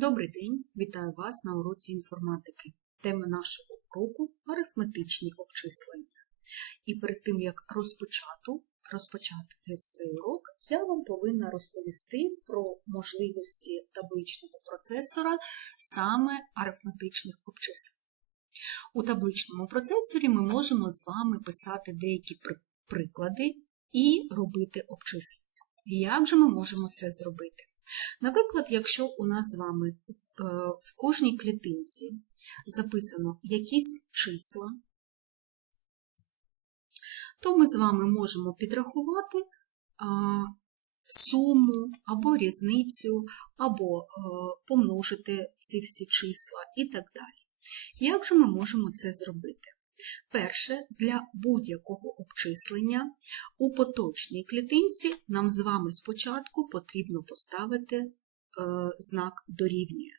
Добрий день, вітаю вас на уроці інформатики. Тема нашого уроку арифметичні обчислення. І перед тим, як розпочати, розпочати цей урок, я вам повинна розповісти про можливості табличного процесора саме арифметичних обчислень. У табличному процесорі ми можемо з вами писати деякі приклади і робити обчислення. Як же ми можемо це зробити? Наприклад, якщо у нас з вами в, е, кожній клітинці записано якісь числа, то ми з вами можемо підрахувати суму або різницю, або е, помножити ці всі числа і так далі. Як же ми можемо це зробити? Перше, для будь-якого обчислення у поточній клітинці нам з вами спочатку потрібно поставити е, знак дорівнює.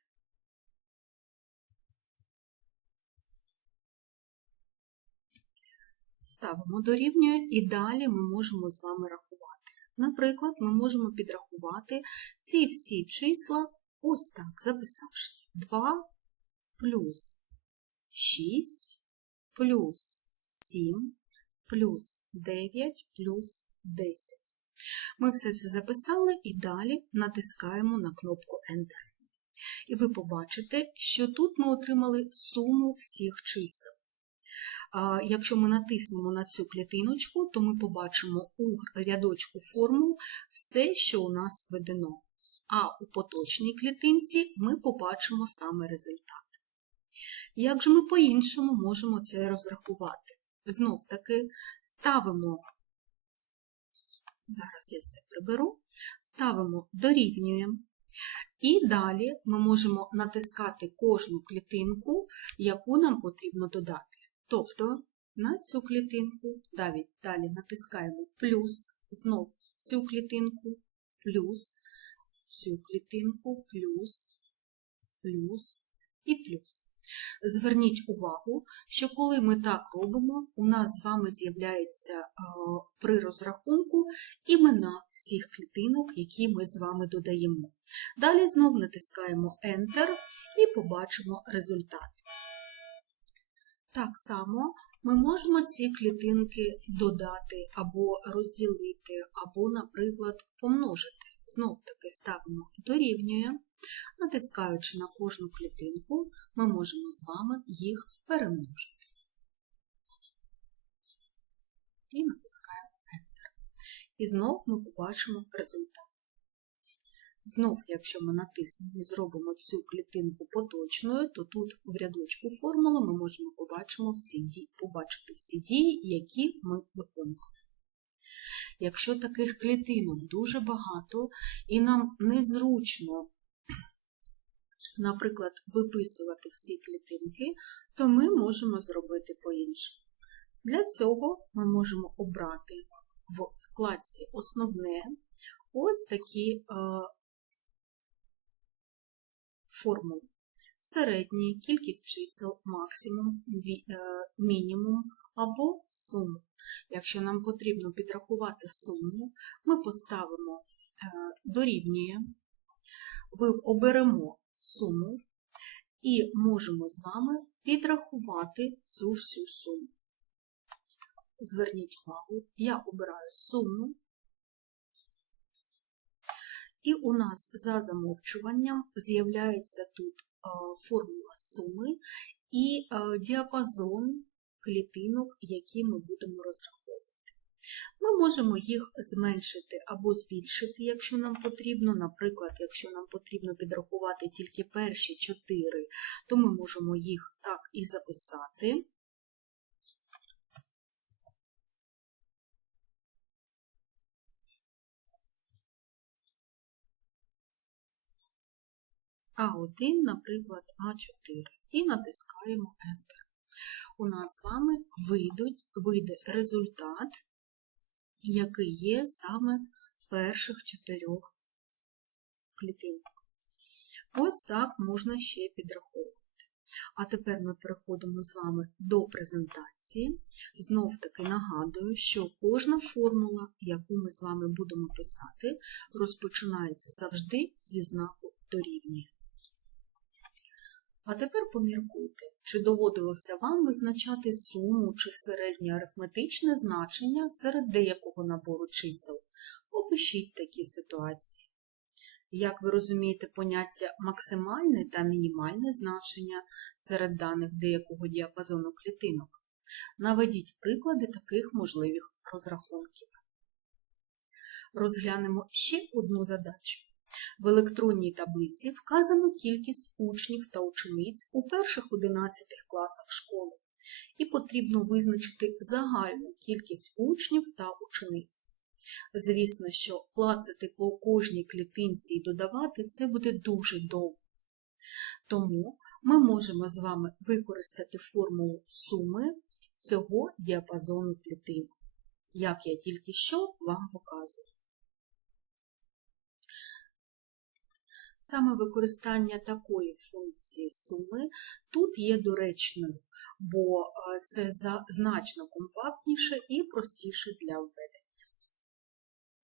Ставимо дорівнює і далі ми можемо з вами рахувати. Наприклад, ми можемо підрахувати ці всі числа ось так, записавши 2 плюс 6 плюс 7 плюс 9 плюс 10. Ми все це записали і далі натискаємо на кнопку Enter. І ви побачите, що тут ми отримали суму всіх чисел. Якщо ми натиснемо на цю клітиночку, то ми побачимо у рядочку формул все, що у нас введено. А у поточній клітинці ми побачимо саме результат. Як же ми по-іншому можемо це розрахувати? Знов таки ставимо, зараз я це приберу, ставимо дорівнюємо. І далі ми можемо натискати кожну клітинку, яку нам потрібно додати. Тобто на цю клітинку далі, далі натискаємо плюс, знов цю клітинку, плюс, цю клітинку, плюс, плюс і плюс. Зверніть увагу, що коли ми так робимо, у нас з вами з'являється е, при розрахунку імена всіх клітинок, які ми з вами додаємо. Далі знов натискаємо Enter і побачимо результат. Так само ми можемо ці клітинки додати або розділити, або, наприклад, помножити. Знов таки ставимо дорівнює. Натискаючи на кожну клітинку, ми можемо з вами їх перемножити. І натискаємо Enter. І знов ми побачимо результат. Знов, якщо ми натиснемо і зробимо цю клітинку поточною, то тут в рядочку формули ми можемо побачимо всі дії, побачити всі дії, які ми виконуємо. Якщо таких клітинок дуже багато і нам незручно наприклад, виписувати всі клітинки, то ми можемо зробити по-іншому. Для цього ми можемо обрати в вкладці Основне ось такі е, формули. Середній, кількість чисел, максимум, е, мінімум або суму. Якщо нам потрібно підрахувати суму, ми поставимо е, дорівнює, оберемо суму і можемо з вами підрахувати цю всю суму. Зверніть увагу, я обираю суму, і у нас за замовчуванням з'являється тут е, формула суми і е, діапазон клітинок, які ми будемо розраховувати. Ми можемо їх зменшити або збільшити, якщо нам потрібно. Наприклад, якщо нам потрібно підрахувати тільки перші чотири, то ми можемо їх так і записати. А1, наприклад, А4. І натискаємо Enter. У нас з вами вийде результат який є саме в перших чотирьох клітинок. Ось так можна ще підраховувати. А тепер ми переходимо з вами до презентації. Знов таки нагадую, що кожна формула, яку ми з вами будемо писати, розпочинається завжди зі знаку дорівнює. А тепер поміркуйте, чи доводилося вам визначати суму чи середнє арифметичне значення серед деякого набору чисел. Опишіть такі ситуації. Як ви розумієте поняття максимальне та мінімальне значення серед даних деякого діапазону клітинок? Наведіть приклади таких можливих розрахунків. Розглянемо ще одну задачу. В електронній таблиці вказано кількість учнів та учениць у перших 11 класах школи, і потрібно визначити загальну кількість учнів та учениць. Звісно, що клацати по кожній клітинці і додавати це буде дуже довго. Тому ми можемо з вами використати формулу суми цього діапазону клітинок, як я тільки що вам показую. Саме використання такої функції суми тут є доречною, бо е, це значно компактніше і простіше для введення.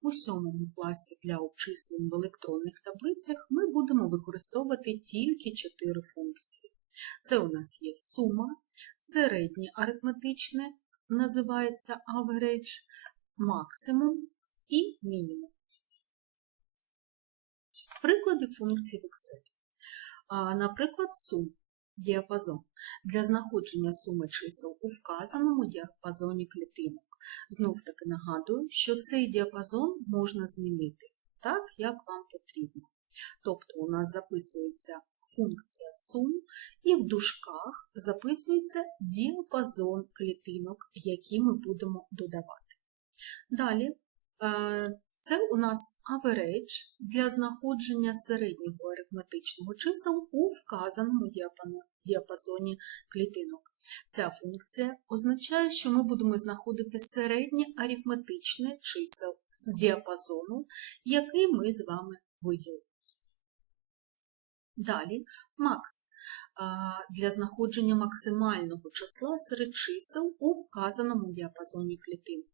У сьомому класі для обчислень в електронних таблицях ми будемо використовувати тільки чотири функції. Це у нас є сума, середнє арифметичне, називається average, максимум і мінімум. Приклади функцій в Excel. Наприклад, сум, діапазон. Для знаходження суми чисел у вказаному діапазоні клітинок. Знов таки нагадую, що цей діапазон можна змінити так, як вам потрібно. Тобто у нас записується функція сум, і в дужках записується діапазон клітинок, які ми будемо додавати. Далі це у нас average для знаходження середнього арифметичного чисел у вказаному діапазоні клітинок. Ця функція означає, що ми будемо знаходити середнє арифметичне чисел з діапазону, який ми з вами виділили. Далі макс для знаходження максимального числа серед чисел у вказаному діапазоні клітинок.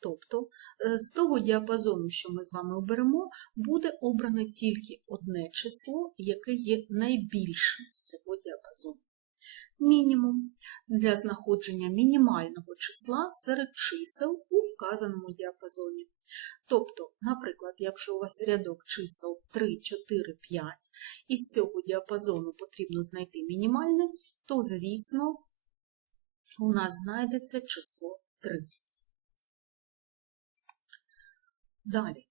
Тобто е, з того діапазону, що ми з вами оберемо, буде обране тільки одне число, яке є найбільшим з цього діапазону. Мінімум для знаходження мінімального числа серед чисел у вказаному діапазоні. Тобто, наприклад, якщо у вас рядок чисел 3, 4, 5, і з цього діапазону потрібно знайти мінімальне, то, звісно, у нас знайдеться число 3. Далі.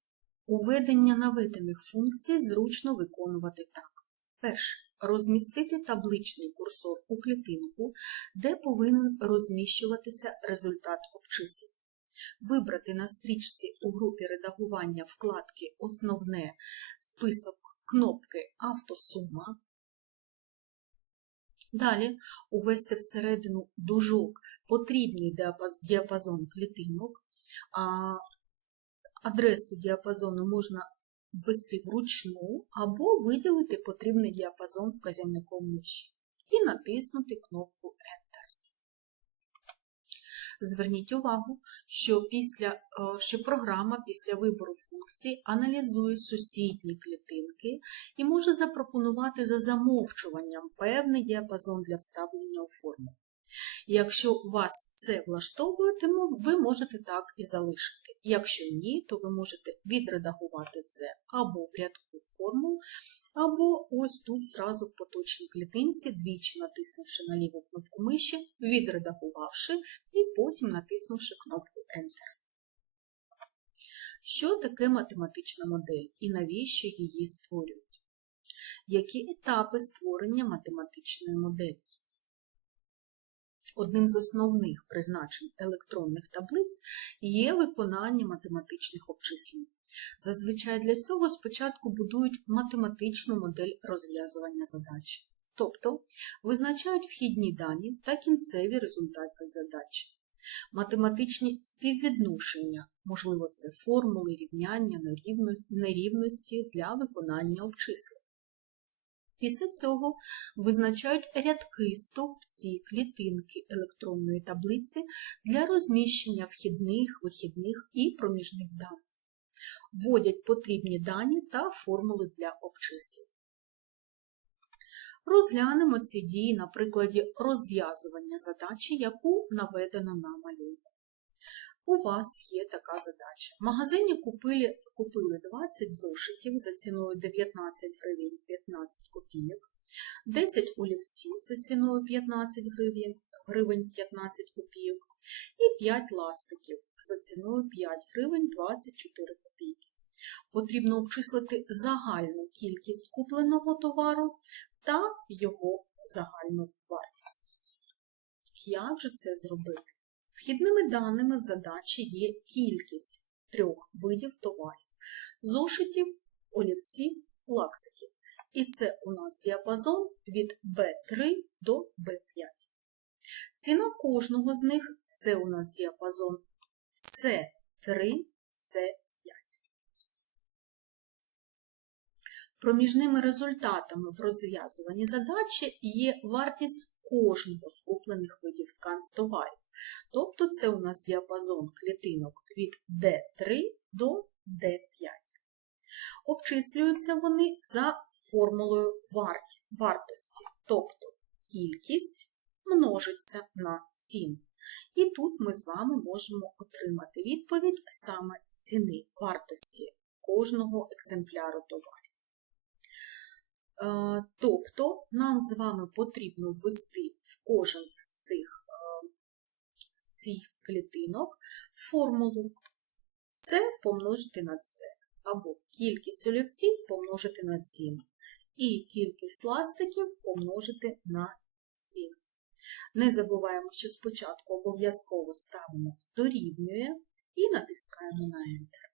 Уведення наведених функцій зручно виконувати так. Перше. Розмістити табличний курсор у клітинку, де повинен розміщуватися результат обчислень. Вибрати на стрічці у групі редагування вкладки Основне список кнопки Автосума. Далі увести всередину дужок потрібний діапазон клітинок, Адресу діапазону можна ввести вручну або виділити потрібний діапазон вказівником миші і натиснути кнопку Enter. Зверніть увагу, що, після, е, що програма після вибору функції аналізує сусідні клітинки і може запропонувати за замовчуванням певний діапазон для вставлення у форму. Якщо вас це влаштовує, ви можете так і залишити. Якщо ні, то ви можете відредагувати це або в рядку формул, або ось тут зразу в поточній клітинці, двічі натиснувши на ліву кнопку миші, відредагувавши і потім натиснувши кнопку Enter. Що таке математична модель і навіщо її створюють? Які етапи створення математичної моделі? Одним з основних призначень електронних таблиць є виконання математичних обчислень. Зазвичай для цього спочатку будують математичну модель розв'язування задач, тобто визначають вхідні дані та кінцеві результати задачі. Математичні співвідношення, можливо, це формули рівняння нерівності для виконання обчислень. Після цього визначають рядки, стовпці, клітинки електронної таблиці для розміщення вхідних, вихідних і проміжних даних. Вводять потрібні дані та формули для обчислень. Розглянемо ці дії на прикладі розв'язування задачі, яку наведено на малюнку. У вас є така задача. В магазині купили, купили 20 зошитів за ціною 19 гривень 15 копійок, 10 олівців за ціною 15 гривень, гривень 15 копійок і 5 ластиків за ціною 5 гривень 24 копійки. Потрібно обчислити загальну кількість купленого товару та його загальну вартість. Як же це зробити? Вхідними даними задачі є кількість трьох видів товарів – зошитів, олівців, лаксиків. І це у нас діапазон від B3 до B5. Ціна кожного з них – це у нас діапазон C3, C5. Проміжними результатами в розв'язуванні задачі є вартість кожного з куплених видів канцтоварів. Тобто це у нас діапазон клітинок від D3 до D5. Обчислюються вони за формулою вартості, тобто кількість множиться на ціну. І тут ми з вами можемо отримати відповідь саме ціни вартості кожного екземпляру товарів. Е, Тобто нам з вами потрібно ввести в кожен з цих, цих клітинок формулу. С помножити на С, або кількість олівців помножити на ціну, і кількість ластиків помножити на ціну. Не забуваємо, що спочатку обов'язково ставимо дорівнює і натискаємо на Enter.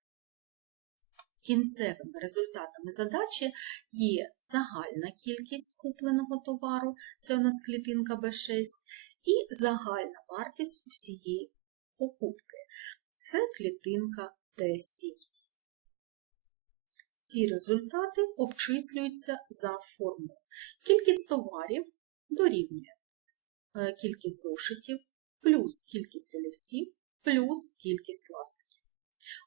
Кінцевими результатами задачі є загальна кількість купленого товару, це у нас клітинка B6, і загальна вартість усієї покупки, це клітинка D7. Ці результати обчислюються за формулою. Кількість товарів дорівнює е, кількість зошитів плюс кількість олівців плюс кількість ластиків.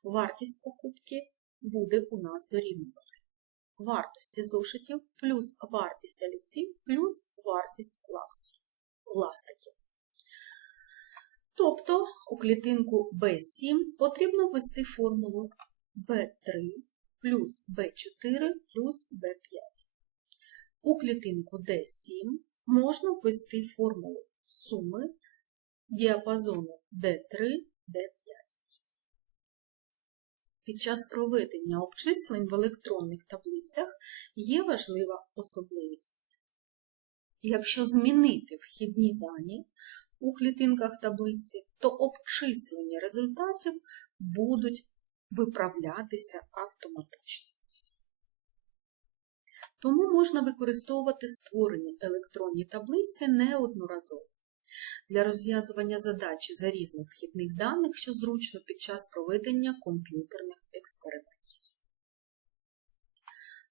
Вартість покупки буде у нас дорівнювати вартості зошитів плюс вартість олівців плюс вартість ластиків. Тобто у клітинку B7 потрібно ввести формулу B3 плюс B4 плюс B5. У клітинку D7 можна ввести формулу суми діапазону D3, D5. Під час проведення обчислень в електронних таблицях є важлива особливість. Якщо змінити вхідні дані у клітинках таблиці, то обчислені результатів будуть виправлятися автоматично. Тому можна використовувати створені електронні таблиці неодноразово для розв'язування задачі за різних вхідних даних, що зручно під час проведення комп'ютерних експериментів.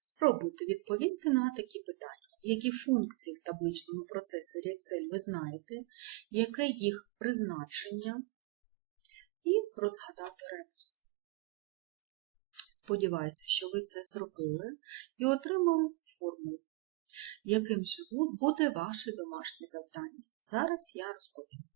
Спробуйте відповісти на такі питання. Які функції в табличному процесорі Excel ви знаєте, яке їх призначення, і розгадати ребус. Сподіваюся, що ви це зробили і отримали формулу. Яким же буде ваше домашнє завдання? Зараз я розповім.